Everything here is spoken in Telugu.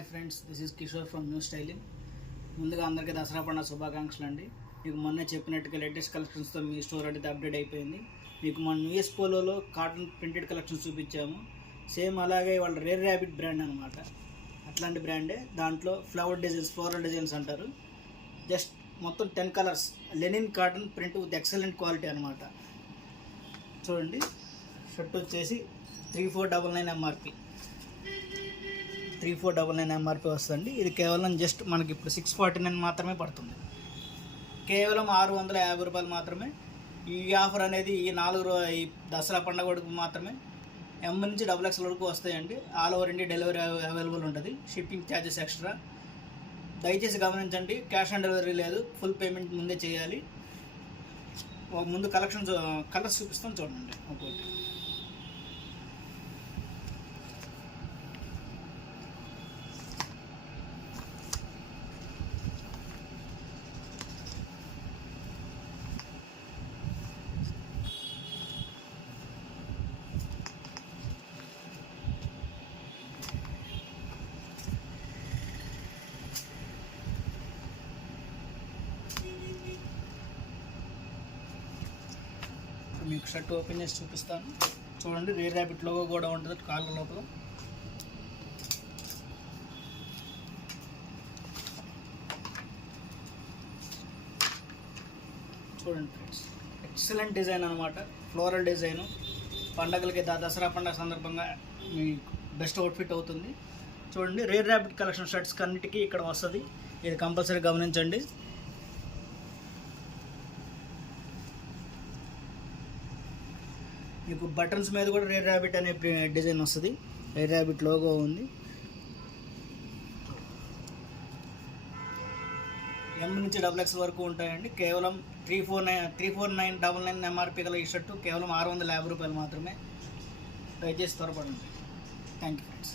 Hi friends, this is Kishore from new styling. ముందుగా అందరికీ దసరా పండుగ శుభాకాంక్షలు అండి. మీకు మొన్నే చెప్పినట్టుగా లేటెస్ట్ కలెక్షన్స్తో మీ స్టోర్ అయితే అప్డేట్ అయిపోయింది. మీకు మన యూఎస్ పోలోలో కాటన్ ప్రింటెడ్ కలెక్షన్స్ చూపించాము. సేమ్ అలాగే వాళ్ళ రేర్ ర్యాబిట్ బ్రాండ్ అనమాట. అట్లాంటి బ్రాండే. దాంట్లో ఫ్లవర్ డిజైన్స్, ఫ్లోరల్ డిజైన్స్ అంటారు. జస్ట్ మొత్తం 10 colours linen cotton print with excellent quality అనమాట. చూడండి, షర్ట్ వచ్చేసి 3499 ఎంఆర్పి. 3499 ఎంఆర్పి వస్తుంది. ఇది కేవలం జస్ట్ మనకి ఇప్పుడు 649 మాత్రమే పడుతుంది. కేవలం 650 రూపాయలు మాత్రమే. ఈ ఆఫర్ అనేది ఈ దసరా పండుగ వరకు మాత్రమే. M నుంచి XXL వరకు వస్తాయండి. All over India delivery available ఉంటుంది. Shipping charges extra. దయచేసి గమనించండి, క్యాష్ ఆన్ డెలివరీ లేదు, ఫుల్ పేమెంట్ ముందే చేయాలి. ముందు కలర్స్ చూపిస్తాం, చూడండి. ఒకటి మీకు షర్ట్ ఓపెన్ చేసి చూపిస్తాను. చూడండి, రేర్ ర్యాబిట్ లోగో కూడా ఉంటుంది కాళ్ళ లోపల. చూడండి ఫ్రెండ్స్, ఎక్సలెంట్ డిజైన్ అనమాట. Floral design. పండగలకి దసరా పండుగ సందర్భంగా మీకు బెస్ట్ అవుట్ఫిట్ అవుతుంది. చూడండి, రేర్ ర్యాబిట్ కలెక్షన్ షర్ట్స్ అన్నిటికీ ఇక్కడ వస్తుంది. ఇది కంపల్సరీ గమనించండి. మీకు బటన్స్ మీద కూడా రేర్ ర్యాబిట్ అనే డిజైన్ వస్తుంది. రేర్ ర్యాబిట్ లోగో ఉంది. M నుంచి XXL వరకు ఉంటాయండి. కేవలం 3499 ఎంఆర్పి గల ఈ షర్టు కేవలం 650 రూపాయలు మాత్రమే. దయచేసి త్వరపడండి. Thank you friends.